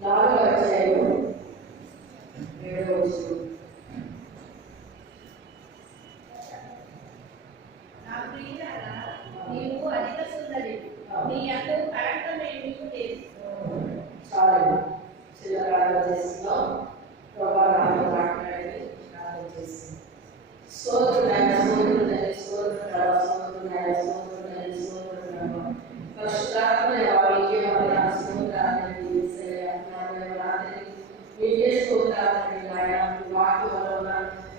4వ అధ్యాయం 7వ వచనం. నా ప్రియులారా, నీవు అధిక సుందరి, నీ యందు కళంకమేమీ లేదు. చాలా చిన్న ప్రార్థన చేస్తున్నాం. ప్రభా నాతో మాట్లాడి ప్రార్థన చేస్తున్నాం. స్తోత్రుడైన స్తోత్రుడైన స్తోత్రుడైన స్తోత్రుడైన స్తోత్రుడైన స్తోత్రుడైన పరిశుద్ధాత్మ వాక్య మన స్తోత్రాన్ని మీకే స్తోత్రాన్ని నాయన. వాక్యంలో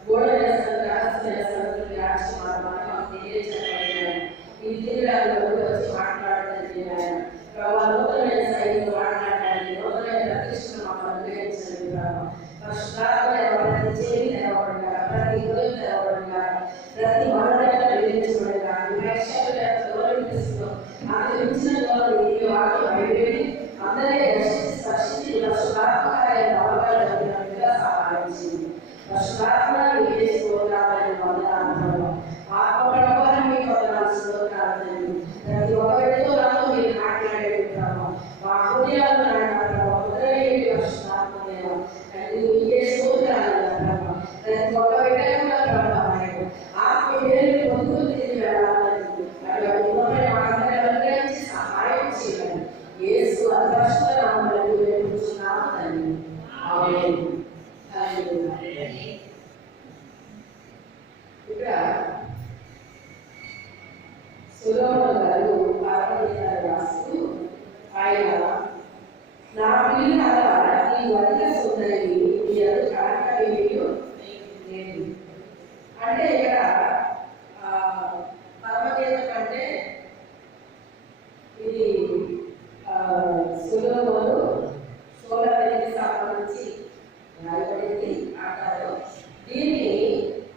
గోడల రహస్య సంగతులు రాజ్యమార్గాన్ని తెలియజేయాలి. ఈ దినాల్లో వచ్చి మాట్లాడుతుంది నాయన. ప్రభా నూతనమైన శైలిలో మాట్లాడాలి. నూతనమైన ప్రతిష్ట మాకు అనుగ్రహించండి ప్రభా. పరిశుద్ధాత్మ ప్రతి చేయి తెరవబడిన, ప్రతి హృదయం తెరవబడిన, ప్రతి మరణాన్ని వెలిగించబడిన, అందించిన వాక్యం అయిపోయి అందరినీ స్పర్శించి పరిశుద్ధాత్మకార్యాన్ని అవగాహన సహాయం చేయండి. పరిశుద్ధాత్మ మీకే స్తోత్రాలని వందనాలు. ఆత్మపరమైన మీ వందనాలు స్తోత్రాలు. ప్రతి ఒక్కరితో నాతో మీరు మాట్లాడేది ప్రభావ. మా హృదయాలు హృదయం పరిశుద్ధాత్మ మీకే స్తోత్రాలు ప్రభావ. ప్రతి ఒక్క విధంగా ప్రభావ ఆత్మ ఏళ్ళు పొందుకు తిరిగి వెళ్ళాలని సహాయం చేయాలి. యేసు అపరిశుద్ధ నామములో వేడుకుంటున్నాము తండ్రి. ఆమేన్. ఇక్కడ సొలొమోను గారు పార్వతీయారు రాస్తూ ఆయన నా ప్రియులారా, ఈ అధిక సుందరి మీ యందు కళంకమేమీ లేదు అంటే ఇక్కడ పరమదేవత కంటే ఇది సొలొమోను సోలొమోనుకి సంబంధించి రాయబడింది అంటారు. దీన్ని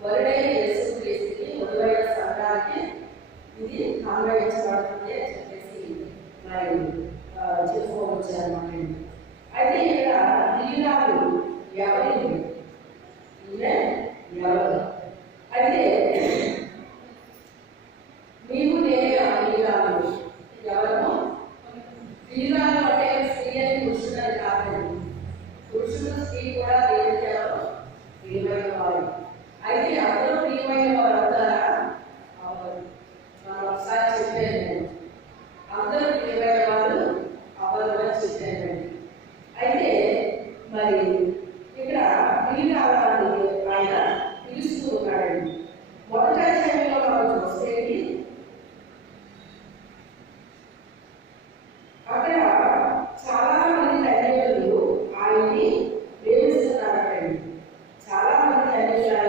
వరుడైన యేసుక్రీస్తుకి వధువైన సంఘానికి ఇది అన్వయించబడుతుంది అని చెప్పేసి మరి చెప్పుకోవచ్చు అన్నమాట. అయితే ఇక్కడ ప్రియురాలు ఎవరి ఎవరు అయితే నీవు నేనే ఆ ప్రియురాలు. ఎవరు ప్రియురాలు అంటే స్త్రీ అని పురుషుడని కాదండి. పురుషుడు స్త్రీ కూడా దేవుడికి ఎవరు ప్రియమైన వారు. అయితే అందరూ ప్రియమైన వారు అవుతారా? మనం ఒకసారి చెప్పాను, అందరూ ప్రియమైన వారు అవరు అని చెప్పానండి. అయితే మరి ఇక్కడ ప్రియురాలని ఆయన పిలుస్తూ ఉన్నాడండి. మొదటి అధ్యాయంలో మనం చూస్తే అక్కడ చాలా మంది తల్లిదండ్రులు ఆయన్ని ప్రేమిస్తున్నారండి. చాలా మంది తల్లిదండ్రులు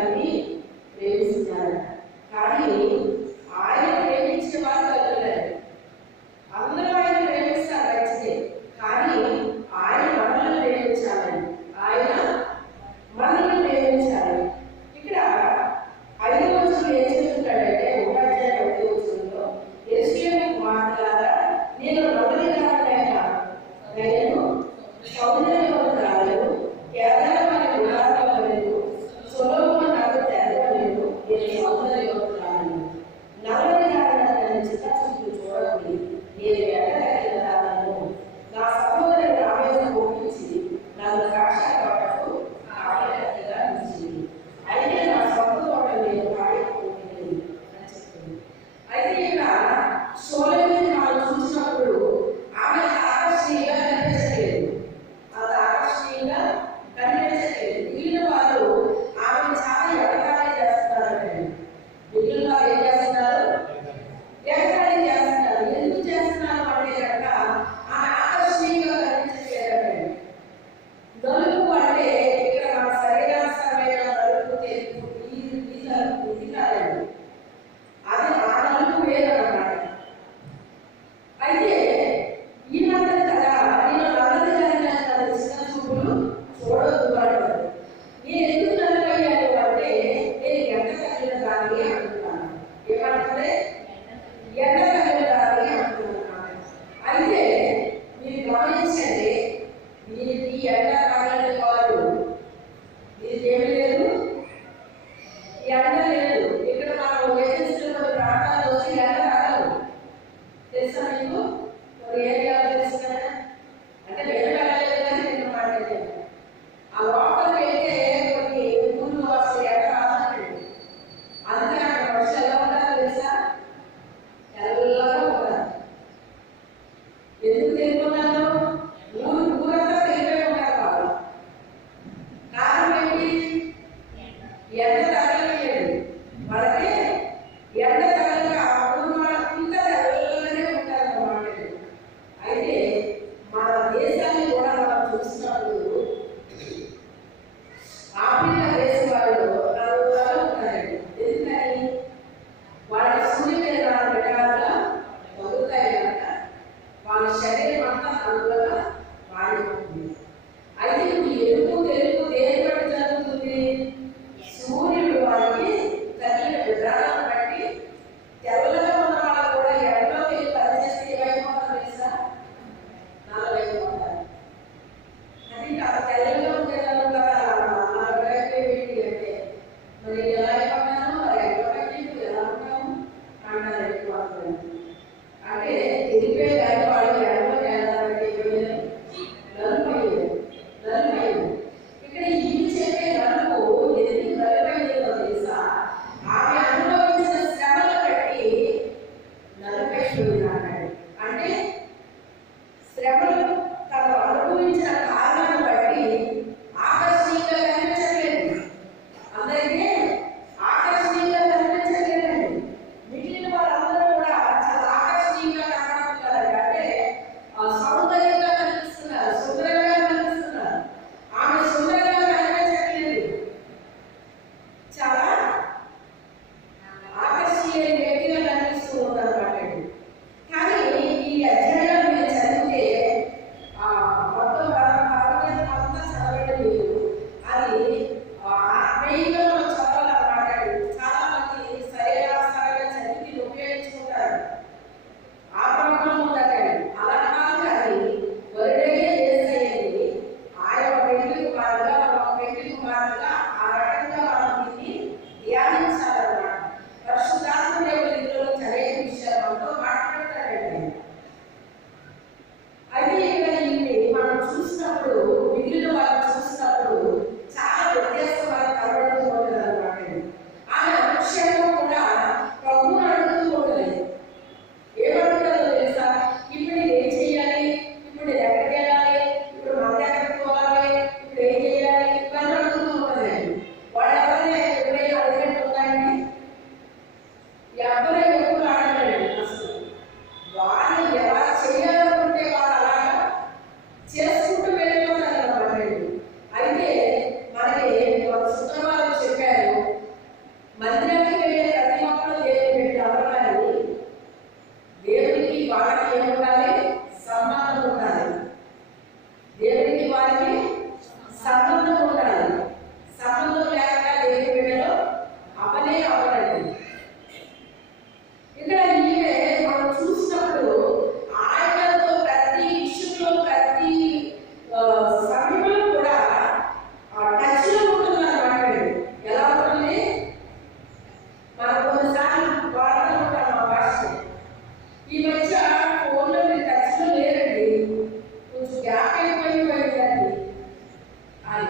అని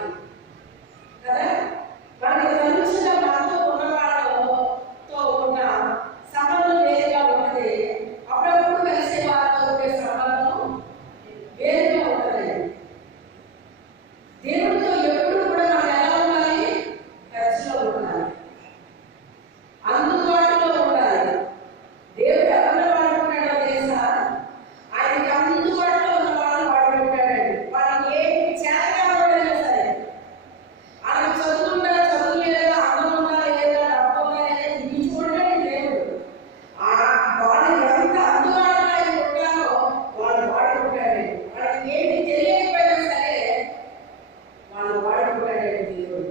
కదా. మనకి తలుచుగా మనతో ఉన్న వాళ్ళతో ఉన్న సంబంధం వేరుగా ఉంటుంది, అప్పుడప్పుడు కలిసే వాళ్ళతో ఉండే సంబంధం వేరుగా ఉంటుంది. దేవుడితో ఎప్పుడు కూడా మనం ఎలా ఉండాలి? టచ్లో ఉండాలి, అందుబాటులో ఉండాలి. దేవుడు ఎవరిని వాడుకుంటాడో తెలుసా? ఆయనకి అందుబాటులో ఉన్న వాళ్ళని వాడుకుంటాడండి. వాళ్ళకి ఏమి చేతగా ఉండలేదు సరే, వాళ్ళకి చదువుందా చదువు లేదా, అందం ఉందా లేదా, డబ్బు ఉందా లేదా, ఇవి చూడండి దేవుడు. వాళ్ళు ఎంత అందుబాటులో ఆయన ఉంటారో వాళ్ళు వాడుకుంటాడండి. వాళ్ళకి ఏమి తెలియకపోయినా సరే వాళ్ళు వాడుకుంటాడండి దేవుడు,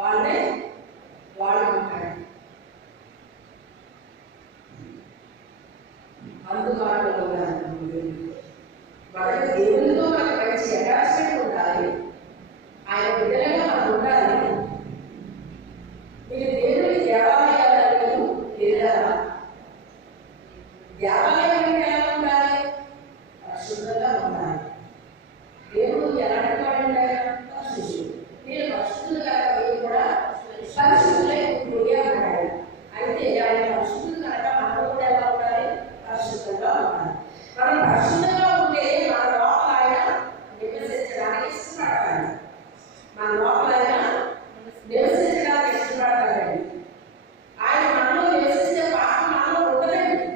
వాళ్ళనే వాడుకుంటాడు. అందుబాటులో ఉండాలి వాళ్ళకి. దేవునితో మనకి మంచి అటాచ్మెంట్ ఉండాలి, ఆయన బిడ్డలుగా మనం ఉండాలి. మీరు దేవుని దేవాలయాలను లేదా దేవాలయం ఎలా ఉండాలి? పరిశుద్ధంగా ఉండాలి. దేవుడు ఎలాంటి వాడు ఉండాలి? పరిశుద్ధుడు. మీరు పరిశుద్ధులుగా మీరు కూడా పరిశుద్ధులై ఉండాలి. అయితే ఆయన పరిశుద్ధులు కనుక మనం కూడా ఎలా ఉండాలి? పరిశుద్ధంగా ఉండాలి. మనం పరిశుద్ధంగా ఉంటే మన లోపల ఆయన నివసించడానికి ఇష్టపడతాడు. మన లోపల ఆయన నివసించడానికి ఇష్టపడతాడండి. ఆయన మనలో నివసించే పాపం మనలో ఉండదండి.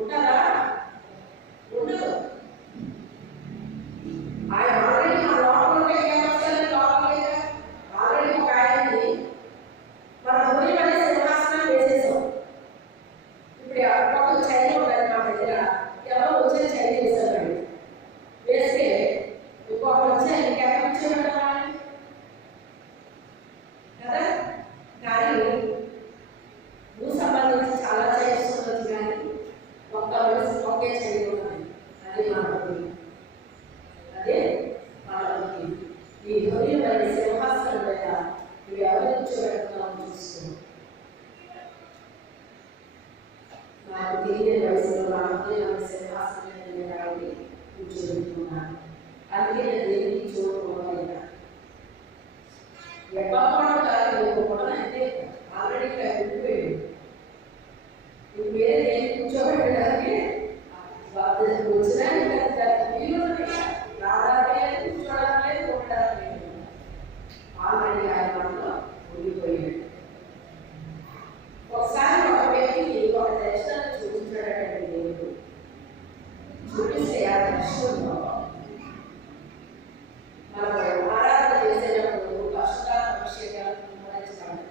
ఉంటుందా? ఉండదు. ఆయన ఆల్రెడీ మన లోపల ఉంటే ఏమొస్తుంది? లోపల ఆల్రెడీ ఒక ఆయన్ని మన ఊరి మన సింహాసనం వేసేసాం. ఇప్పుడు ఒక చైన్ ఉండాలి మా దగ్గర, ఎవరో వచ్చే చైన్ వేసారండి. వేస్తే ఇంకొక వచ్చే ఇంకెక్కడ వచ్చేవాళ్ళ కదా. కానీ భూ సంబంధించి చాలా చైన్స్ ఉండొచ్చు, కానీ ఒకే చైన్ ఉన్నది. అది మనకి, అదే మనకి ఈ ధ్వని మరి సింహాసనం మీద ఇవి ఎవరు కూర్చోబెడుతున్నామో చూస్తున్నాం. నాకు తెలియని వయసులో నా హృదయం సింహాసనం మీద కాబట్టి కూర్చోబెట్టుకున్నాను. అందుకే నేను దేనికి చూడకుండా ఎప్పటి కాదు కూడా అంటే ఆల్రెడీ వెళ్ళిపోయాడు. ఇప్పుడు వేరే దేనికి కూర్చోబెట్టడానికి వచ్చినా వీలు రావడానికి కూర్చోవడానికి లేదు, ఉండడానికి లేదు. ఆల్రెడీ ఆయన మనలో ఉండిపోయాడు. ఒకసారి ఒక వ్యక్తికి ఒక దర్శనాన్ని చూపించాడంటే దేవుడు. చూపిస్తే ఆ దర్శనంలో మనం ఆరాధన చేసేటప్పుడు పరిశుద్ధాత్మ అభిషేకాలు కుమ్మరించాలి.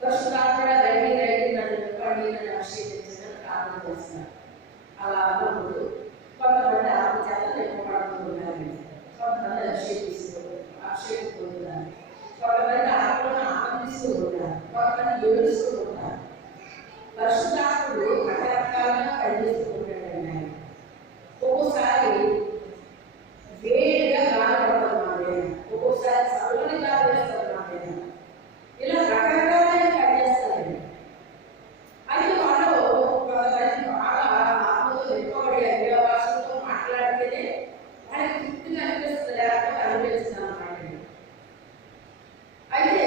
పరిశుద్ధాత్మ రండి రండి నన్ను నింపండి నన్ను అభిషేకించడానికి ప్రార్థన చేస్తున్నారు. అలా అన్నప్పుడు కొంతమంది ఆత్మ చేత నింపబడుతున్నారండి, కొంతమంది అభిషేకం పొందుతారు, కొంతమంది ఆత్మను ఆనందిస్తూ ఉంటారు, కొంతమంది ఏడుస్తూ ఉంటారు. పరిశుద్ధాత్ముడు రకరకాలుగా పనిచేస్తూ ఉంటాడండి. ఆయన ఒక్కోసారి వేడిగా గాలి పడుతున్నాడు, ఒక్కోసారి చల్లని గాలి వేస్తున్నాడు. ఇలా రకరకాలుగా పనిచేస్తారండి. అయితే వాళ్ళు కొంతమంది బాగా ఆత్మతో నింపబడి అన్య భాషలతో మాట్లాడితేనే వాళ్ళకి తృప్తిగా అనిపిస్తుంది, లేకపోతే అనిపిస్తుంది అన్నమాట. అయితే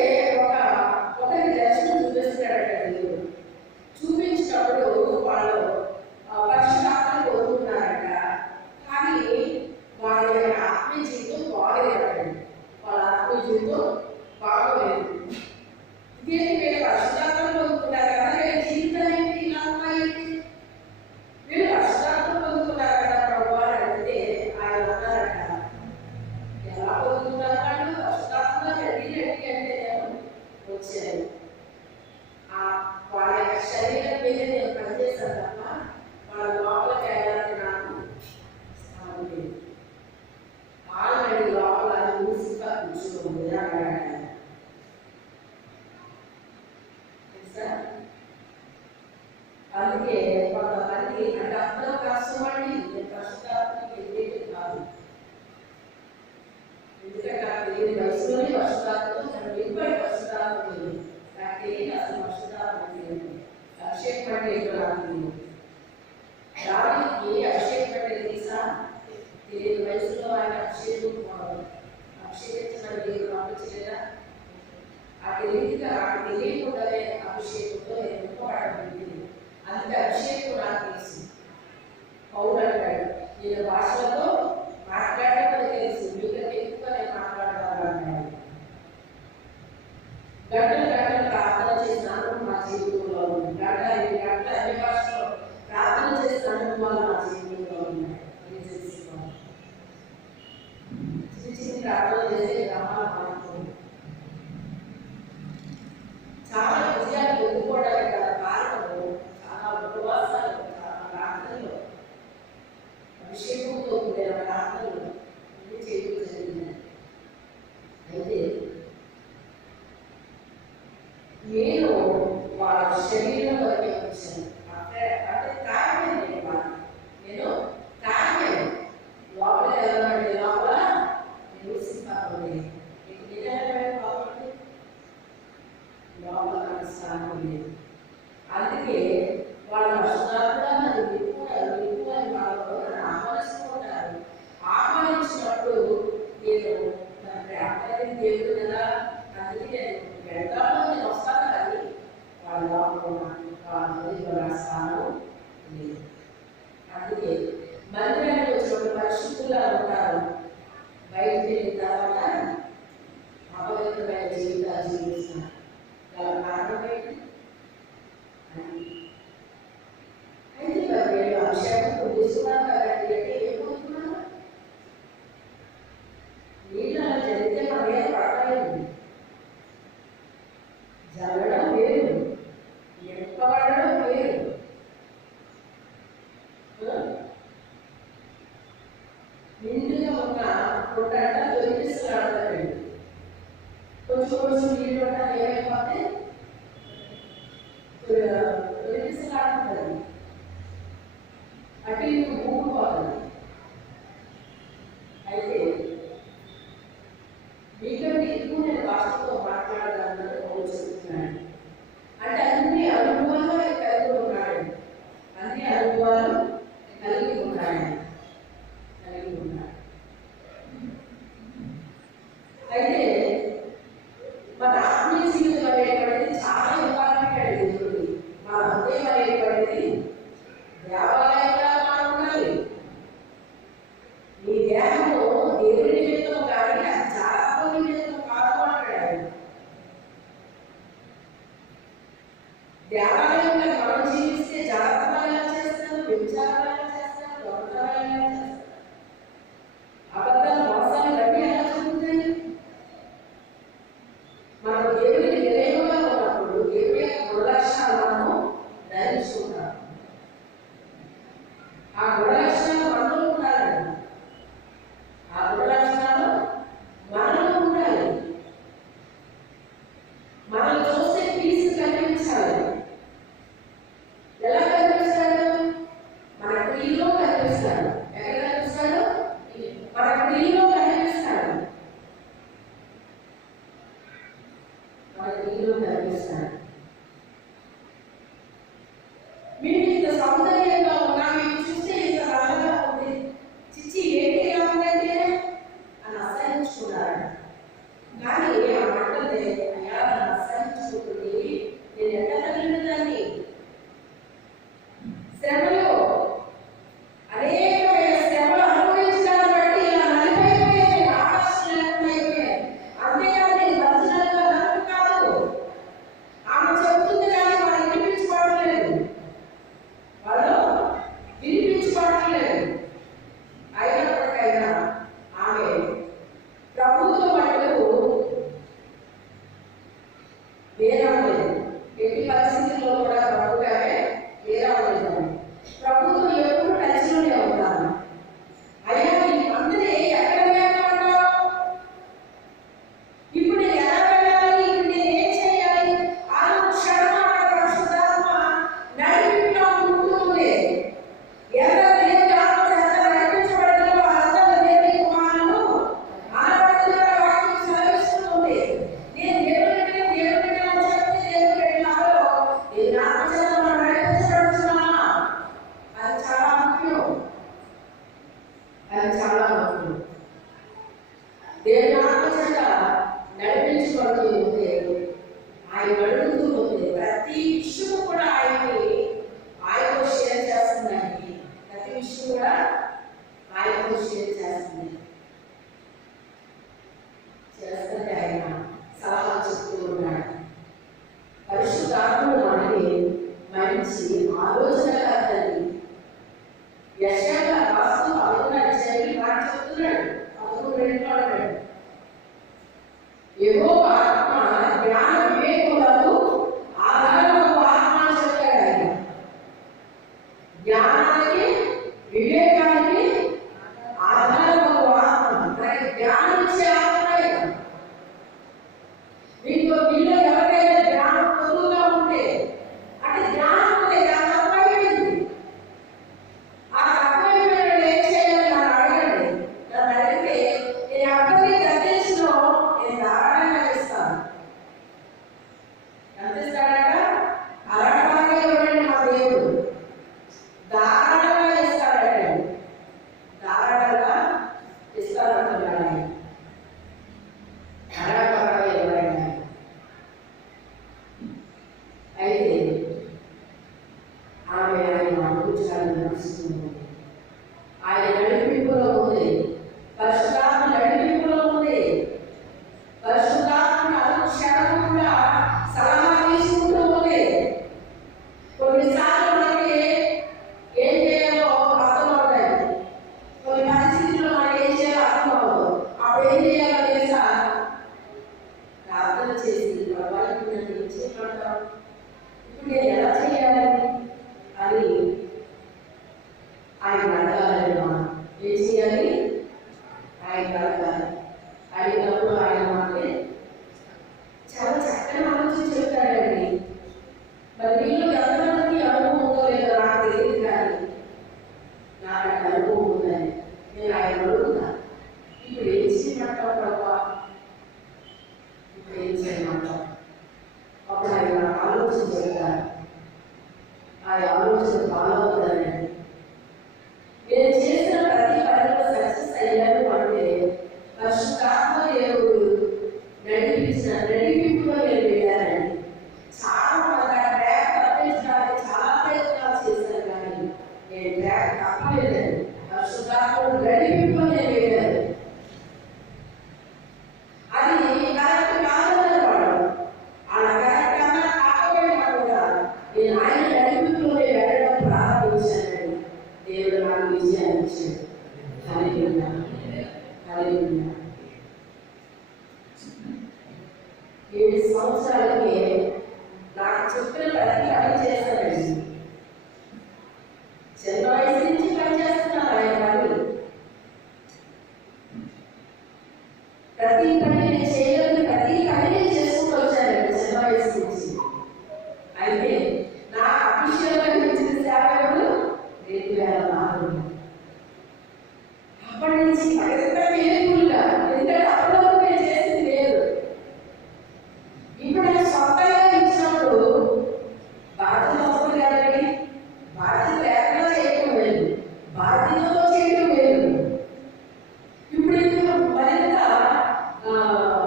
ఒకరి దర్శనం చూపిస్తున్నాడట దేవుడు. చూపించినప్పుడు వాళ్ళు పరిశుద్ధాత్మను కోరుకున్నారట, కానీ వాళ్ళ యొక్క ఆత్మీయ జీవితం బాగలేదండి. వాళ్ళ ఆత్మీయ జీవితం బాగోలేదు. ఇదేంటి వీళ్ళు పరిశుద్ధాత్మను పొందుకున్నారు కదా, వీళ్ళ జీవితం ఏంటి ఇలా ఉన్నాయండి? వీళ్ళు పరిశుద్ధాత్మను పొందుకున్నారు కదా ప్రభు అని అడిగితే ఆయన అన్నారట, ఎలా పొందుకున్నారు వాళ్ళు? పరిశుద్ధాత్మ రెడీ రెడీ అంటే వచ్చారు. వాళ్ళ యొక్క శరీరం మీద నేను పనిచేశాను తప్ప వాళ్ళ లోపలికి వెళ్ళాలని నాకు స్థానం లేదు. ఆల్రెడీ లోపల మూసిగా కూర్చుంది అన్నాడు. అందుకే కొంతమంది అంటే అందరూ కష్టపడి పరిశుద్ధాత్మకి ఎదురేది కాదు. ఎందుకంటే నాకు తెలియని వయసులోనే పరిశుద్ధాత్మతో నన్ను వెంబడి పరిశుద్ధాత్మ తెలియదు. నాకు తెలియదు అసలు పరిశుద్ధాత్మ తెలియదు. అభిషేకం అంటే ఏంటో నాకు తెలియదు. దానికి అభిషేకం అంటే తెలుసా? తెలియని వయసులో ఆయన అభిషేకం అభిషేకించిన దేవుడు పంపించలేదా? ఆ తెలియకుండానే అభిషేకంతో నేను ఒప్పుకోవడం. అందుకే అభిషేకం నాకు తెలుసు. పౌరులు అంటాడు, నేను భాషలతో మాట్లాడడం తెలుసు, మీకంటే ఎక్కువ నేను మాట్లాడతాను అన్నాడు. గంటలు గంటలు ప్రార్థన చేసిన అనుభవం మా జీవితంలో ఉంది. గంటలు అన్ని భాషలో ప్రార్థన చేసిన అనుభవాలు మా జీవితంలో ఉన్నాయి. చిన్న చిన్న ప్రార్థన చేసే గ్రామాలు మారుతుంది. చాలా విజయాలు పొందుకోవడానికి గల కారణము చాలా ఉపవాసాలు, చాలా ప్రార్థనలు, అభిషేకంతో కూడిన ప్రార్థనలు ఇది చేయడం జరిగింది. అయితే నేను వాళ్ళ శరీరం వరకే వచ్చాను. అంటే తాగాను నేను తాగాను. లోపల వెళ్ళమంటే లోపల నేను సిద్ధాంతం నిజమే కాబట్టి లోపల నాకు స్థానం లేదు. అందుకే వాళ్ళ పరిశుద్ధాత్మ నన్ను నిప్పుకొని వాళ్ళు నన్ను ఆహ్వానిస్తుంటారు. ఆహ్వానించినప్పుడు నేను నా ప్రేమ దేవుడు కదా, అందుకే నేను వెళ్తాను, నేను వస్తాను. కానీ వాళ్ళ లోపల స్థానం లేదు. అందుకే మందిరానికి వచ్చినప్పుడు పరిశుద్ధులుగా ఉంటారు. బయటకు వెళ్ళిన తర్వాత అపవిత్రమైన జీవితాలు జీవిస్తున్నారు. గల కారణం ఏంటి? అయితే మరి నేను అభిషేకం తీసుకున్నాను కదండి అంటే ఏమవుతున్నాను? నీళ్ళు అలా జరిగితే మన మీద పడలేదు. జరగడం వేరు, ఎప్పబడడం వేరు. నిండుగా ఉన్న కొండంట దొరికిస్తున్నాడు. కొంచెం కొంచెం నీళ్ళు ఉంటారు, ఏమైపోతే దొరికిస్తున్నాడు. అటు ఇటు ఊపిపోతుంది. అయితే మీకంటే ఎక్కువ నేను భాషతో మాట్లాడగలను చెప్తున్నాను. అంటే అన్ని అనుభవాలు కలిగి ఉన్నాడు. అన్ని అనుభవాలు కలిగి ఉన్నాడు. అయితే మన ఆత్మీయ జీవితం అనేటువంటిది చాలా ఇంపార్టెంట్ దేవుడి. మన హృదయం అనేటువంటిది దేవాలయంగా ఉండాలి. మీ దేహము దేవుడి నిమిత్తం కానీ అది జాగ్రత్త నిమిత్తం కాదు అంటాడు. దేవాలయంలో మనం జీవిస్తే జాగ్రత్తగా చేస్తాను, విచారాలు చేస్తాను, దొంగతనాలు చేస్తాను, అబద్ధాలు మోసాలు ఇవన్నీ ఎలా జరుగుతాయి? మనం దేవుడికి వినయంగా ఉన్నప్పుడు దేవుడి యొక్క గుణలక్షణాలు మనము ధరించుకుంటాం. ఆ గుణలక్షణాలు మనలో ఉండాలండి. ఎదుగుతూ ఉంది. ప్రతి విషయం కూడా ఆయనతో షేర్ చేస్తుందండి. ప్రతి విషయం కూడా ఆయనతో షేర్ చేస్తుంది. చేస్తుంటే ఆయన సలహా చెప్తూ ఉన్నాడు. పరిశుద్ధాత్ముడు మనకి మంచి ఆలోచనకర్తని యెషయా రాస్తూ 11వ అధ్యాయం మాట చెప్తున్నాడు. 11:2 అంటాడు, యెహోవా ఆత్మ జ్ఞాన వివేకులకు ఆధారమగు ఆత్మ అని చెప్తాడు. ఆయన జ్ఞానానికి వివేకానికి ఆధారమగు ఆత్మ, మనకి జ్ఞానం ఇచ్చే ఆత్మ. మీలో ఎవరికైనా జ్ఞానం తక్కువగా ఉంటే, అంటే జ్ఞానం ఉంటే జ్ఞానం తక్కువైపోయింది. ఆ తక్కువైపోయిన ఏం చేయాలి నన్ను అడగండి. నన్ను అడిగితే నేను ఎవరిని గద్దించినో నేను ధారాళంగా ఇస్తాను. ఎంత ఇస్తాడట? అరటాగా ఇవ్వడండి మా దేవుడు. ధారాళంగా ఇస్తాడట. ధారాళంగా ఇస్తాడంటున్నాడు ఆయన. అరటాగా ఇవ్వడండి. అయితే ఆమె ఆయన కూర్చోాలని నడుస్తుంది. ఆయన నడిపింపులో ఉంది. పరిశుద్ధాత్మ నడిపింపులో ఉంది. పరిశుద్ధాత్మ అనుక్షణం కూడా సలహా తీసుకుంటూ ఉంది. కొన్నిసార్లు మనకి ఏం చేయాలో అర్థమవుతాయి. కొన్ని పరిస్థితుల్లో మనం ఏం చేయాలో అర్థం అవ్వదు. అప్పుడు ఏం చేయాలో తెలుసా? ప్రార్థన చేసి ప్రభావితం ఏం చేయమంటాం, ఇప్పుడు నేను ఎలా చేయాలి అని ఆయన అడగాలని. మనం ఏం చేయాలి? ఆయన అడగాలి. అడిగినప్పుడు ఆయన మనకి చాలా చక్కని ఆలోచన చెప్తాడండి. మరి వీళ్ళు ఎంతమందికి అనుభవం ఉందో లేదో నాకు తెలియదు, కానీ నాకు అనుభవం ఉందని నేను ఆయన అడుగుతాను. ఇప్పుడు ఏం చేయమంటావు ప్రభా? ఇప్పుడు ఏం చేయమంటావు? అప్పుడు ఆయన ఆలోచన చెప్తారు. ఆ ఆలోచన ఫాలో అవుతానండి. నేను చేసిన ప్రతి పనిలో సక్సెస్ అయ్యాను అంటే పరిశుద్ధాత్మ దేవుడు నడిపింపులో నేను వెళ్ళానండి. చాలా మంది ఆ ట్రాక్ తప్పించడానికి చాలా ప్రయత్నాలు చేశాను, కానీ నేను ట్రాక్ తప్పలేదండి. పరిశుద్ధాత్మ నడిపింపులో నేను వెళ్ళాను. అది కరెక్ట్ కాదని వాడు అలా కరెక్ట్ అన్నా కాకపోయినా కూడా నేను ఆయన నడిపింపులోనే వెళ్ళడం ప్రారంభించానండి. దేవుడు నాకు విజయాన్ని ఇచ్చాడు. హల్లెలూయా, హల్లెలూయా. 7 సంవత్సరాలకి నాకు చెప్పిన ప్రతి పని చేశానండి. చిన్న వయసు నుంచి పనిచేస్తున్నాను ఆయన పని. ప్రతి పని నేను చేయగలిగిన ప్రతి పని నేను చేసుకుంటూ వచ్చానండి చిన్న వయసు నుంచి. అయితే నాకు అఫీషియల్గా ఇచ్చిన సేవకుడు 2004. అప్పటి నుంచి మరింత మేలుగా, ఎందుకంటే అప్పటివరకు నేను చేసింది లేదు. ఇప్పుడు నేను సొంతంగా ఇచ్చినప్పుడు బాధ్యత వస్తుంది కదండి. బాధ్యత లేకుండా చేయడం లేదు, బాధ్యతతో చేయడం లేదు. ఇప్పుడు ఇంకా మరింత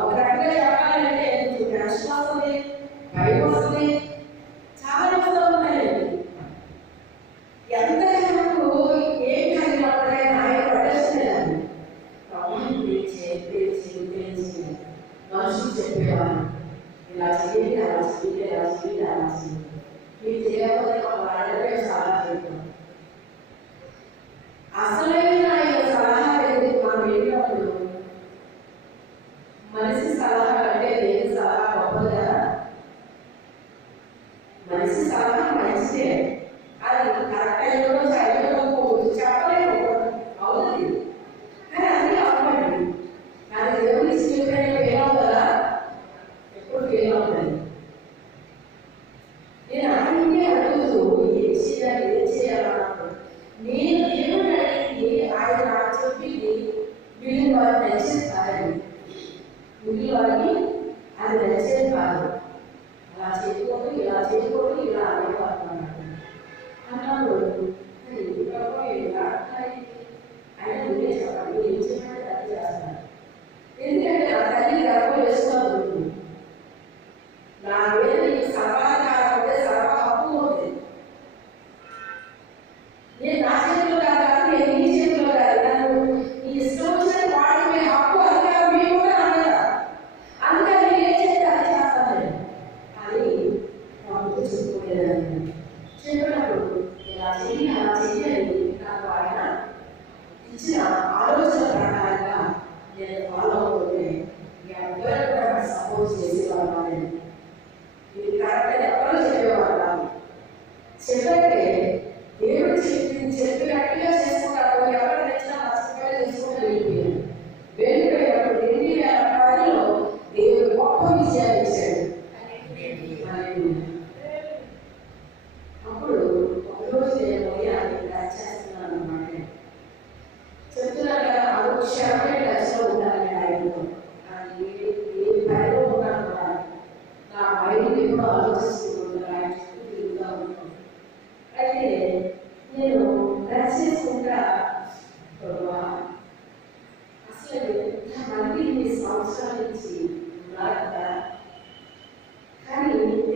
ఒక రకంగా చెప్పాలంటే టెన్షన్ వస్తుంది, భయం వస్తుంది, చాలా వస్తూ ఉన్నాయండి. ఎంతగా నాకు ఏం కలిగినప్పుడైనా ఆయన పడేస్తున్నాను. ప్రభుత్వం మనుషులు చెప్పేవాళ్ళు, ఇలా చేయండి, అలా చేయండి, అలా చేయండి, అలా చేయండి. మీరు చేయకపోతే వాళ్ళే సలహా చెప్తాం. అసలైన ఆయన సలహా లేదు. మనం వెళ్ళినప్పుడు మనిషి సలహా అంటే దేని సలహా గొప్పది కదా. మనిషి సలహా మంచిదే, అది కరెక్ట్ అయ్యో చెప్పలేము, అవుతుంది. కానీ అన్నీ అవ్వండి. కానీ దేవుని చెప్పినట్టు ఫెయిల్ అవుతుందా? ఎప్పుడు ఫెయిల్ అవుతుంది. నేను ఆయనే అడుగుతూ ఏం చేయాలన్నప్పుడు నేను దేవుని అడిగి ఆయన నాకు చెప్పింది వీళ్ళు వారికి నచ్చేది కాదండి. వీళ్ళు వారికి అది నచ్చేది కాదు. అలా చేయకూడదు, ఇలా చేయకూడదు, ఇలా అనేవారు అన్నప్పుడు ఆయన నువ్వే చెప్పండి, ఏం చెప్పండి అది చేస్తాను. ఎందుకంటే నా తల్లి గర్భం వేసుకోవాలి. నా మీద ఈ మంది ఇన్ని సంవత్సరాల నుంచి ఉన్నారు కదా, కానీ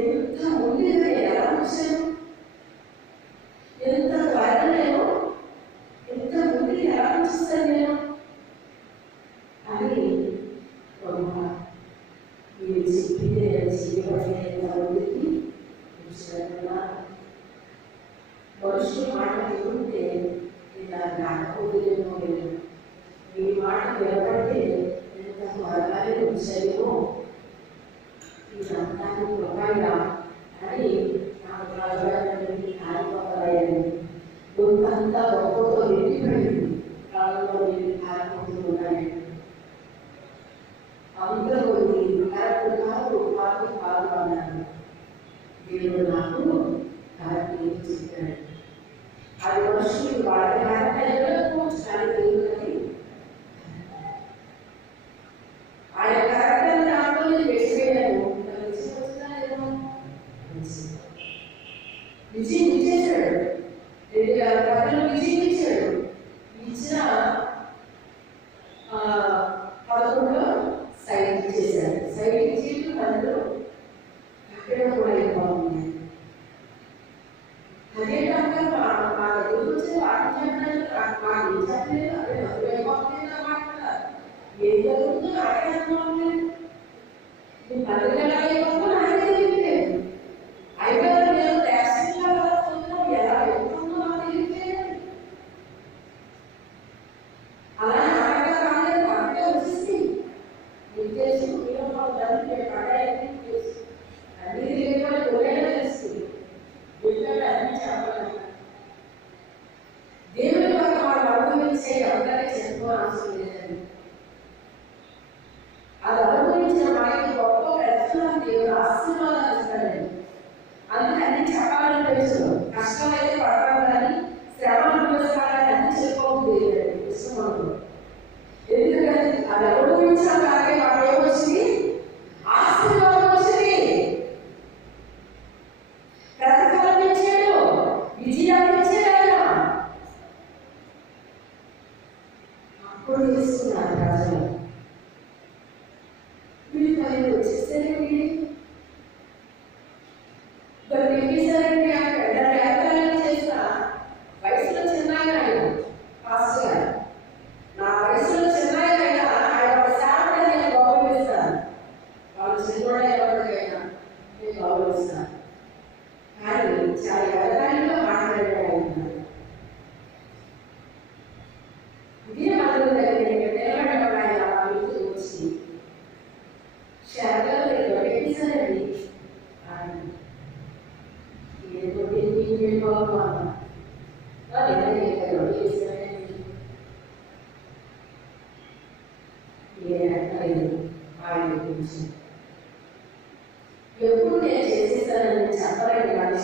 ఎంత ముందుగా ఎలా వచ్చాను, ఎంత త్వరగా నేను ఎంత ముందుకు ఎలా వచ్చేస్తాను నేను అని మీరు చెప్పింది నేను చేయబడి మనుషులు మాట వింటే ఇలా నాటకపోతేమో లేదు, మీ మాట వినబడితే ఎంత త్వరగానే వచ్చాయేమో ఇదంతా కృపగా అని నాకు రాజుగారి కాలిపోతాయని కొంతంతా ఒక్కొక్క నిండిపోయింది, కాలంలో నేను కాలిపోతున్నాను. అందరూ కరెక్ట్ కాదు మాకు పాల్గొన్నాను. దేవుడు నాకు కరెక్ట్ చెప్పాడు. అది మనుషులు వాళ్ళ కరెక్ట్ కానీ దేవుడిని ఆయన కరెక్ట్ నాకు వేసేయను విజయం ఇచ్చేసాడు. 2010లో విజయం ఇచ్చాడు. ఇచ్చిన 11లో సైడ్ చేశాడు. సైడ్ ఇచ్చి మనలో అక్కడ కూడా అయిపోతుంది. అదే కాక మా దగ్గర వచ్చి వాటి చెప్పలేదు, మాకు ఏం చెప్పలేదు, అదే అయిపోతుంది మాట్లాడాలి. ఏం జరుగుతుందో నాకే అనుకోవట్లేదు. మీ పదవి ఎలా అయిపోతుందో నాకే తెలియట్లేదు. అయితే నేను టాక్సీలో ఎలా అయిపోతుందో నాకు తెలియట్లేదు. అలా నాకే రాలేదు, నాకే వచ్చేసి ఉద్దేశం దాన్ని పడాయని తెలుసు. అన్ని తెలియకుండా ఎవరైనా తెలుస్తుంది. అన్ని చెప్పాలి. దేవుడి వల్ల వాళ్ళు అనుభవించే ఎవరైనా చెప్పుకోవాల్సిన లేదండి. అది అనుభవించిన మనకి గొప్ప ప్రశ్నలు దేవుడు ఆశీర్వాదాలు ఇస్తాడండి. అందుకే అన్ని చెప్పాలని తెలుసు. కష్టం అయితే పడతాం కానీ శ్రమ అనుభవిస్తాడని అన్ని చెప్పుకోవద్దు ఇష్టం. ఎందుకంటే అది అనుభవించడం కానీ మాకు ఏమొచ్చింది, ఆశీర్వాదం వచ్చింది, ప్రతిఫలం ఇచ్చాడు, విజయాన్ని ఇచ్చాడు ఆయన. అప్పుడు తెలుసుకున్నారు ప్రజలు వీళ్ళు పని వచ్చేసరికి దాన్ని ఎక్కిసారండి. దాన్ని వ్యాపారాలు చేసిన వయసులో చిన్నాయన ఆయన పాస్ గారు. నా వయసులో చిన్నాయన ఆయన శాఖ నేను గౌరవిస్తాను. వాళ్ళు చిన్నోడ ఎవరికైనా నేను గౌరవిస్తాను. కానీ చాలా ఎవరికైనా మాట్లాడాడు. ఇదే వాళ్ళు నిలబడ్డ ఆయన వాళ్ళకి వచ్చి శాఖలు ఎక్కిసారండి. ఏదో ఆయన గురించి ఎప్పుడు నేను చేసేసానని చెప్పలేను. కానీ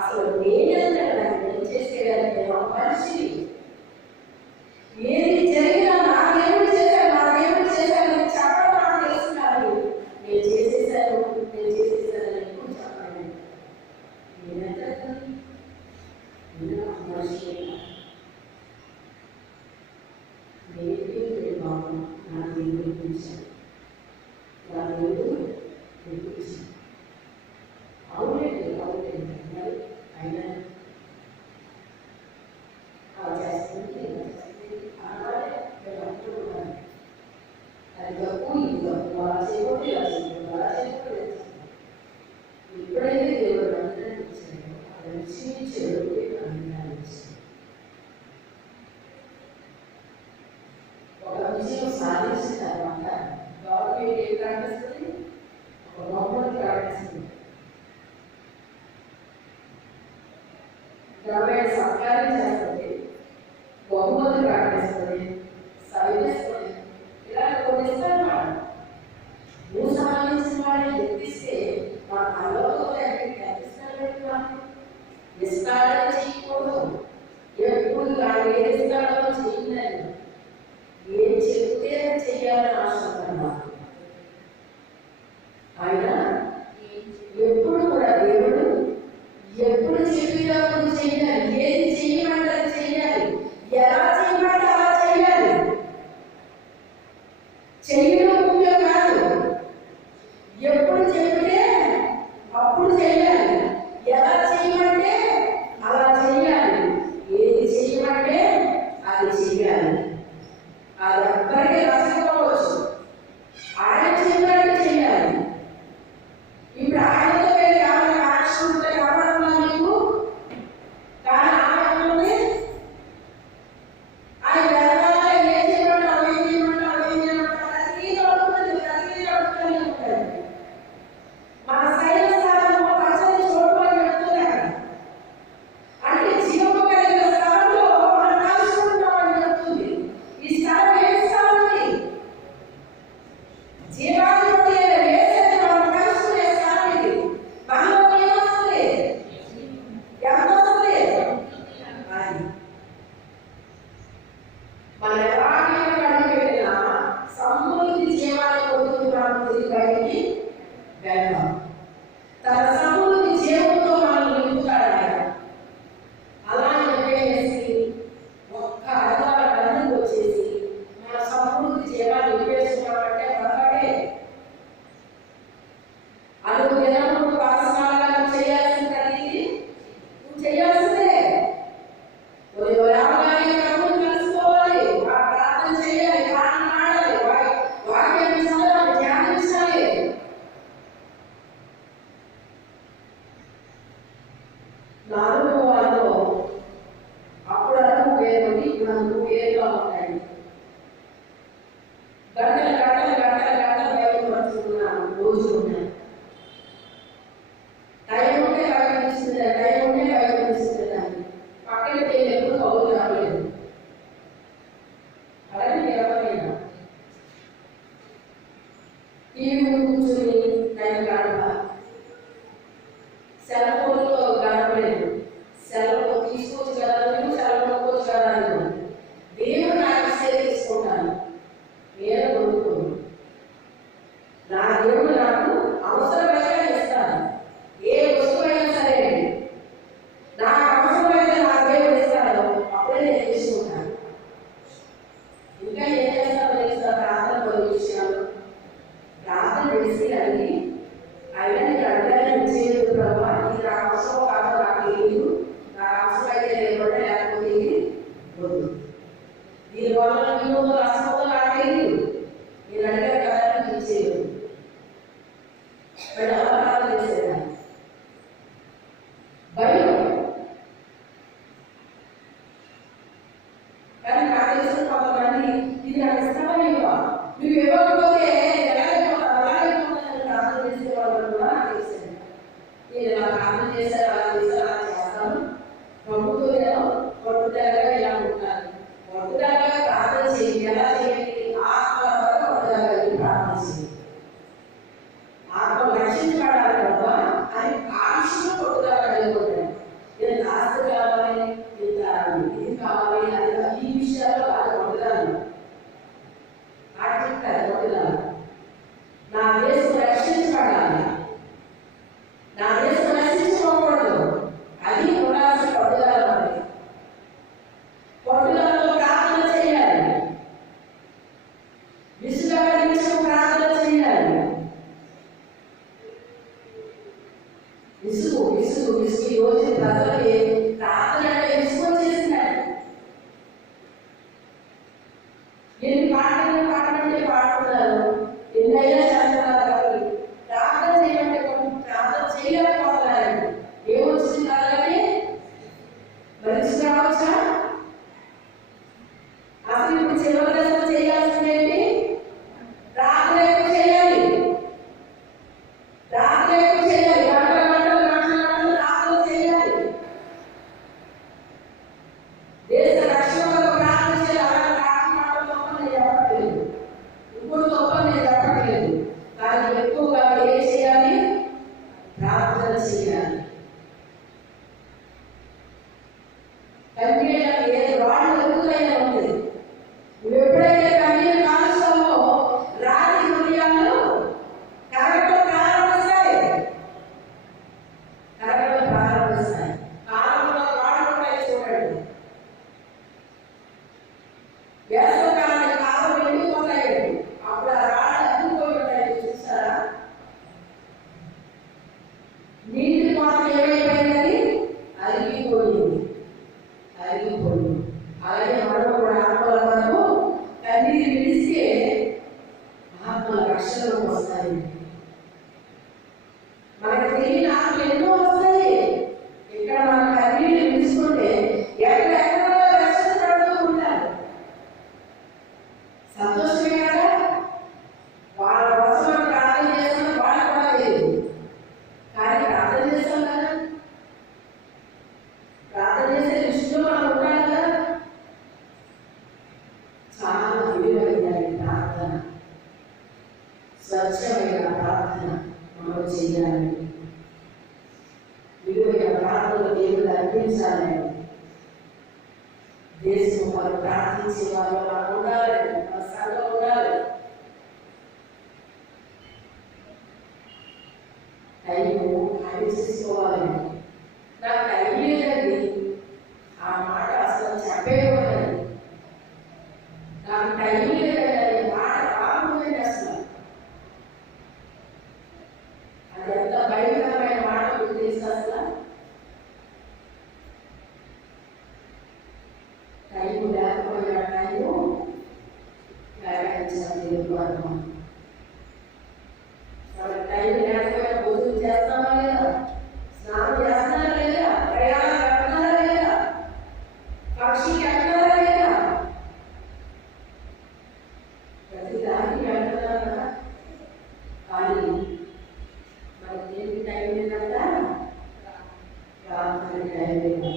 అసలు నేను చేసేయాలంటే ఒక మనిషిని ఏది జరిగినా నా దేవుడు చేశాను, నా దేవుడు చేశానని చెప్పడం నాకు తెలుసుకున్నాను. నేను చేసేసాను అని ఎప్పుడు చెప్పలేను. మనిషి బాబు నా దేవుడు పిలిచాను, నా దేవుడు పిలిచాను. అవునండి అయినా చేస్తుంది అది తప్పు, ఇది తప్పు, అలా చేయకూడదు, ఇలా చేయకూడదు, అలా చేయకూడదు. ఎప్పుడైతే దేవుడు అందరూ ఇచ్చాడో అది చెడు ఒక విజయం సాధించిన తర్వాత గవర్నమెంట్ ఏం ప్రకటిస్తుంది, ఒక గవర్నమెంట్ ప్రకటిస్తుంది. గవర్నమెంట్ సహకారం చేస్తుంది, బహుమతి ప్రకటిస్తుంది, సవిస్తుంది. ఇలా కొన్ని ఇస్తారు. నువ్వు సంబంధించిన వాడిని గుర్తిస్తే మన అల్లతో ఇస్తాడని చేయకూడదు. ఎప్పుడు వాళ్ళు ఏది ఇస్తాడో చేయండి. ఏం చెప్తే చెయ్యాలని ఆశపడ్డా ఆయన ఎప్పుడు కూడా దేవుడు ఎప్పుడు చెప్పినప్పుడు చెయ్యాలి. ఏది చెయ్యమంటే చెయ్యాలి, ఎలా చేయమంటే అలా చెయ్యాలి. చెయ్యడం ముఖ్యం కాదు. ఎప్పుడు చెప్తే అప్పుడు చెయ్యాలి. ఎలా చెయ్యమంటే అలా చెయ్యాలి. ఏది చెయ్యమంటే అది చెయ్యాలి. అది ఎవ్వరికీ నచ్చకపోవచ్చు. ఆయన చెప్పినట్టు చెయ్యాలి. ఇప్పుడు ఆయనతో వెళ్ళి ఆమె యాక్షన్ ఉంటే కావాలన్నా మీకు, కానీ ఆయన ఉంది ఆయన వెళ్ళాలి. ఏం చేయమంటారు, ఏం చేయమంటారు, ఏం చేయమంటారు, అది అడుగుతూనే ఉంటాడు. మన శైల స్థానంలో పచ్చని చోటు అని చెప్తున్నారు. అంటే జీవము కలిగిన స్థలంలో మనం కలుసుకుంటామని చెప్తుంది. ఈ స్థలం ఏ స్థలం? జీవాధిపతి అయిన యేసుని మనం కలుసుకునే స్థలం ఇది. మనలో ఏమొస్తుంది? ఎంత వస్తుంది? అది మనం ఎలాగైనా అడుగుపెట్టినా సమృద్ధి జీవాన్ని పొందుతూ మనం తిరిగి బయటికి వెళ్తాం. తన సమృద్ధి జీవంతో మనం నింపుతాడు ఆయన. అలా చెప్పేసి ఒక్క అధికారానికి వచ్చేసి మన సమృద్ధి జీవాన్ని నింపేస్తున్నామంటే మనకే అడుగు దినము పాఠశాలలో చేయాల్సిన ప్రతిదీ నువ్వు చేయాల్సిందే. రాగానే ప్రభువుని కలుసుకోవాలి, ప్రార్థన చేయాలి, పాటలు పాడాలి, వాక్యాన్ని చదవాలి, ధ్యానించాలి. నా అనుభవాల్లో అప్పుడు అనుభవం వేరుంది, ఇప్పుడు అనుభవం వేరుగా ఉంటాయి. గంటలు గంటలు గంటలు గంటలు బయటకు పడుతున్నాను రోజులు ఉన్నాయి. టైం ఉంటే బయట తీసుకుంటే టైం ఉంటే బయట తీసుకుంటాను. పక్కన పేరు ఎప్పుడు కౌలు రాలేదు. అలాగే ఎవరైనా టీవీ ముందు కూర్చొని టైం గడప, సెల్ ఫోన్లో గడపలేదు. సెలవు తీసుకోవచ్చు కదా, నేను సెలవు ఒప్పుకోవచ్చు కదా అని దేవుడు నాకు సేవ తీసుకుంటాను. నేను కొనుక్కోను. నా దేవుడు నాకు విడిస్తే ఆత్మల రక్షణలోకి వస్తాయి. మనకు తెలియని ఆత్మలు ఎన్నో వస్తాయి. ఇక్కడ మన కన్నీళ్ళు విడుచుకుంటే ఎక్కడెక్కడో రక్షించబడుతూ ఉంటారు. సంతోషమే కదా. వాళ్ళ కోసం మనం ప్రార్థన చేస్తాం, వాళ్ళు కూడా లేదు. కానీ ప్రార్థన చేస్తాం కదా, ప్రార్థన చేసే దృష్టిలో మనం ఉంటాం కదా. చాలా విలువైన ప్రార్థన, స్వచ్ఛమైన ప్రార్థన మనం చేయాలి. విలువైన ప్రార్థనలు దేవుడు అర్పించాలి. దేశం వారు ప్రార్థించే వారు మనం ఉండాలి, మన సంఘం ఉండాలి. టైము అది చేసుకోవాలి. నాకు టైం లేదండి, ఆ మాట అసలు చెప్పేవాళ్ళని. నాకు టైం లేదండి మాట రాకపోయింది అసలు. అది ఎంత భయంకరమైన మాట మీకు తెలుసు అసలు. టైం లేకపోయినా టైము కేటాయించాలి దేవుడు అర్థం. మనకి టైం లేకపోయినా భోజనం చేస్తామా లేదా, స్నానం చేస్తారా లేదా, ప్రయాణం కట్టారా లేదా, పక్షి కట్టారా లేదా, ప్రతి దానికి వెళ్తున్నారు కదా. కానీ మనకి ఏంటి టైం లేదంట, ప్రార్థన టైం లేదంట.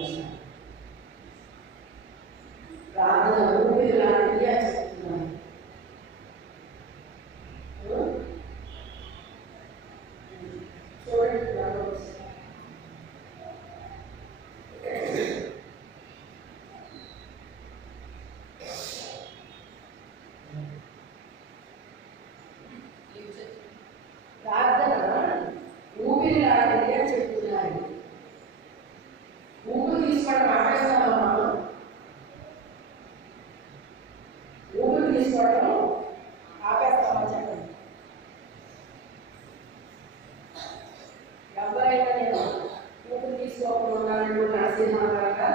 ప్రార్థన ఊపిరి లాంటిది అని చెప్తున్నాను. చూడండి ప్రార్థన ఊపిరి లాంటిది అని చెప్తున్నారు. ఊపిరి తీసుకోవడం ఆపేస్తామా మనం? ఊపిరి తీసుకోవడం ఆపేస్తామా చెప్పండి. ఎవరైనా నేను ఊపిరి తీసుకోకుండా ఉన్నాను నరసింహారాగా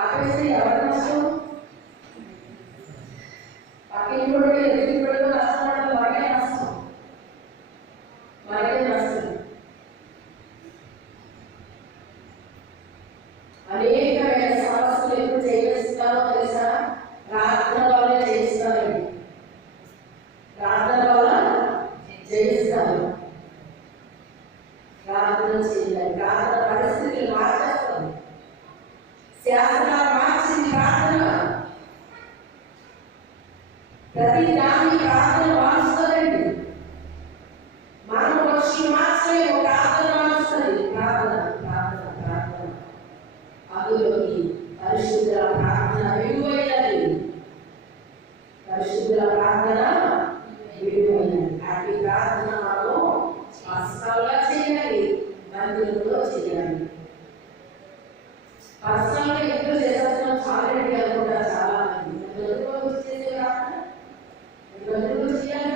ఆపేస్తే ఎవరు నష్టం? పక్కింటి ఎదుటి నష్టపడడం మనకే నష్టం, మనకే నష్టం. అనేకమైన సమస్యలు ఎప్పుడు చేయిస్తారో తెలుసా? ప్రార్థన వల్ల చేయిస్తారండి. ప్రార్థన వల్ల చేయిస్తారు. ప్రార్థన చేయాలి. ప్రార్థన పరిస్థితులు మార్చేస్తుంది. శాస్త్రాలు మార్చింది ప్రార్థన. ప్రతి దాన్ని ప్రార్థన మారుస్తుందండి. మనం వచ్చి మార్చలేము, ప్రార్థన మారుస్తుంది. ప్రార్థన ప్రార్థన ప్రార్థన అందులోకి పరిశుద్ధుల ప్రార్థన విలువైనది. పరిశుద్ధుల ప్రార్థన విలువైనది. అటు ప్రార్థన మనం పర్సనల్గా చేయాలి, మందిరంలో చేయాలి. పర్సనల్గా ఇంట్లో చేసేస్తున్నాం చాలండి అనుకుంటారు చాలా మంది. చేసే ప్రార్థన చేయాలి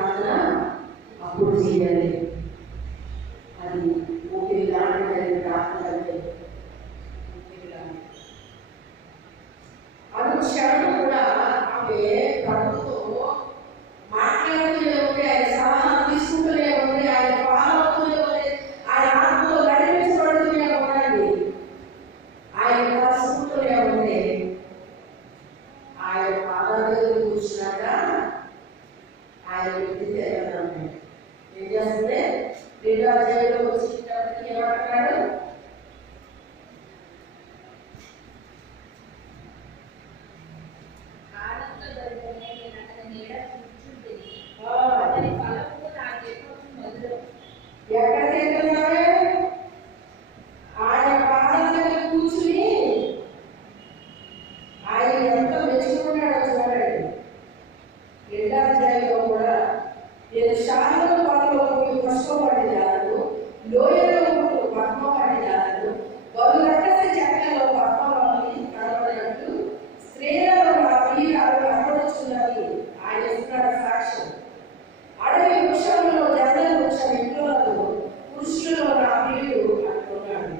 ప్రార్థన అప్పుడు చేయాలి. అది ఊపిరి లాంటి ప్రార్థన అంటే అనుక్షణం కూడా ఆమె ప్రభుతో మాట్లాడుతూనే ఉంది, ఆయన సలహా తీసుకుంటూనే ఉంది, ఆయన ఫాలో అవుతూనే ఉంది, ఆయన ఆత్మలో నడిపించబడుతూనే ఉండండి, ఆయన కలుసుకుంటూనే ఉంది. ఆయన పాదాల దగ్గర కూర్చున్నాక ఆయన విద్య ఏం చేస్తుంది? 2వ అధ్యాయంలో వచ్చేటప్పటికి ఏమంటున్నాడు? ఎక్కడికి వెళ్తున్నావే? ఆయన పాదాల దగ్గర కూర్చుని ఆయన ఎంత మెచ్చుకున్నాడో చూడండి. 2వ అధ్యాయంలో కూడా నేను శాలలో పాలలో పుష్పపడి జాలదు, లోయలో పద్మపడి జాలదు, బలు రక్కసి చెక్కలో పద్మలని కనబడినట్టు స్త్రీలలో నా ప్రియురాలు కనబడుచున్నది. ఆయన ఇస్తున్నాడు సాక్ష్యం. అడవి వృక్షంలో జంగల వృక్షం ఇంట్లో పురుషులలో నా ప్రియుడు అంటున్నాడు.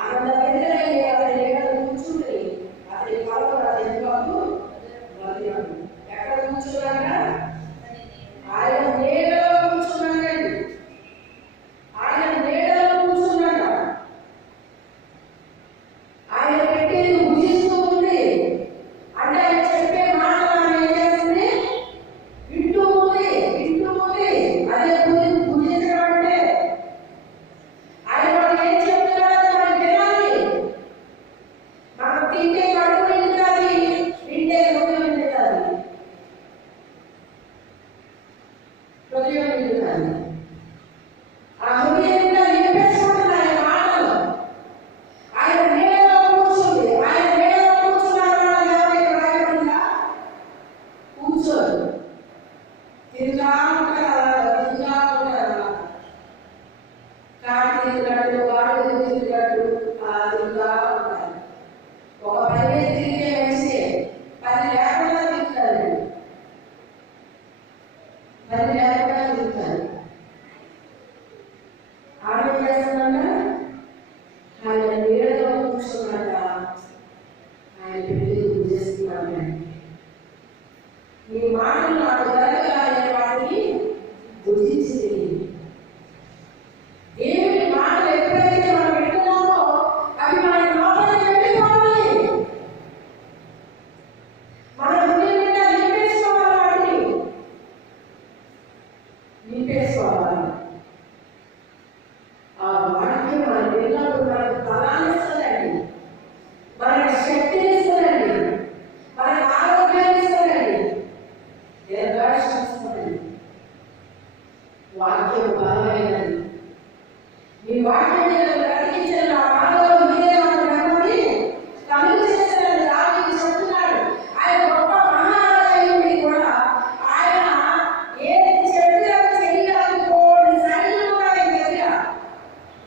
ఆనందమైన అతని దగ్గర కూర్చుంటే అతని కళలో నా జన్మకు వదిలాడు. ఎక్కడ కూర్చున్నాక? ఆయన నీడలో కూర్చున్నాడండి. ఆయన నీడలో కూర్చున్నాడు. ఆయన పెట్టేది భుజిస్తూ ఉంది. అంటే ఆయన చెప్పే మాటలు ఆమె ఏం చేస్తుంది? వింటూ ఉంది. అదే భుజించడం అంటే ఆయన మనం ఏం చెప్తున్నాడో మనం వినాలి. మనం తింటే కడుపు నిండుతుంది, వింటే హృదయం నిండుతుంది. హృదయం నిండుతుంది. ఆ హృదయం నింపేసుకుంటుంది ఆయన మాటలు. ఆయన నీడలో కూర్చుంది. ఆయన నీడలో కూర్చున్నాడు. ఎవరైనా రాయకుండా కూర్చోదు, తిరుగుతా ఉంటారు. కాటి తిరిగినట్టు, వాడు తిరిగినట్టు తిరుగుతా ఉంటారు. ఒక పని తిరిగే మనిషి పని లేకుండా తిరుగుతారు. పని లేకుండా తిరుగుతారు. ఆమె చేస్తున్నా ఆయన నీడలో కూర్చున్నాక ఆయన పెళ్లి చేస్తున్నాడు. నీ మాటలు నాకు జరగాలనే వాటిని భుజించి దేవుని మాటలు ఎప్పుడైతే మనం వింటున్నామో అవి మన లోపలికి వెళ్ళిపోవాలి. మన హృదయం మీద నింపేసుకోవాలి. వాటిని నింపేసుకోవాలి. ఆ వాక్యం మనం విన్నప్పుడు మనకు బలాన్ని ఇస్తుందండి, మనకు శక్తిని ఇస్తుందండి, మనకు ఆరోగ్యాన్ని ఇస్తుందండి, దీర్ఘాయుష్యం ఇస్తుందండి. వాక్యం బలమైనది. మీ వాక్యం మీద బ్రతికించిన నా మాటలో మీరే నాకు నమ్మని కలుగు చేస్తారని దావీదు చెప్తున్నాడు. ఆయన గొప్ప మహారాజు కూడా ఆయన ఏది చెప్పినా చేయడానికి కోడి సైన్యం ఉన్నాయి దగ్గర,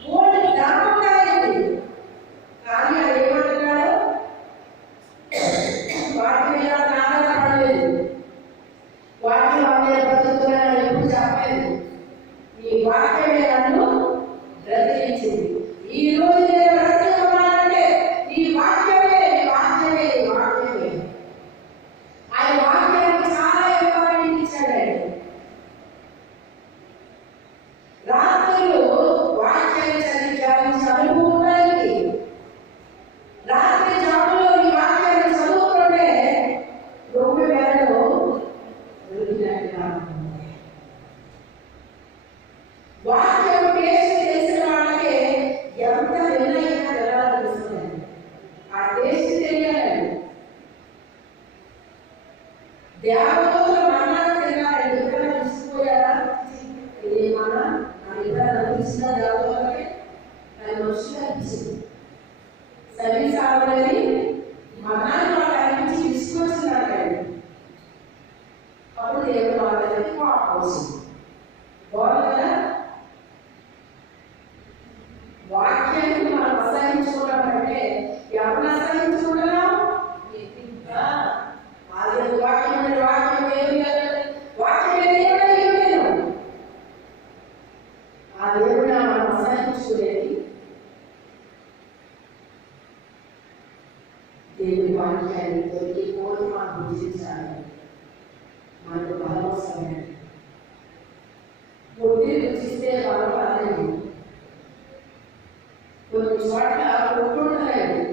కోడి ధనం ఉన్నాయి. కానీ ఆయన ఏమంటున్నాడు? వాటి మీద ఆధారపడలేదు, వాటి మీద బ్రతుకుతున్నాను ఎప్పుడు చెప్పలేదు. ఈ వాక్యమే నన్ను బ్రతికించింది. ఈ రోజు నేను బ్రతికి ఉన్నానంటే ఈ వాక్యమే. ఆయన వాక్యానికి చాలా ఇంపార్టెంట్ ఇచ్చాడండి. రాత్రులు వాక్యాన్ని చదివించి అనుభూతానికి రాత్రి జాములో ఈ వాక్యాన్ని చదువుతుంటే రొమ్ము వేలలో దొరికినట్టుగా వాక్యం టేస్ట్ తెలిసిన వాళ్ళకి ఎంత వినయంగా వెళ్ళాలనిపిస్తుంది. ఆ టేస్ట్ తెలియాలండి. దేవదూతలు మన్నా తిన్నారండి. ఎప్పుడైనా తీసుకుపోయారా? ఏమన్నా ఎప్పుడైనా అనిపించిన దేవదూతలకి అది మనుషులు అనిపించింది. సరి సాగులని మన్నాన్ని వాళ్ళకి అనిపించి తీసుకొచ్చినట్టండి. అప్పుడు దేవుడు వాళ్ళకి కోపం వచ్చింది. బాగుంది కదా? వాక్యాన్ని మనం అసహించుకున్నామంటే ఎవరిని అసహించుకుంటున్నాం? వాక్యం ఏమి వాక్యం ఉన్నాయండి.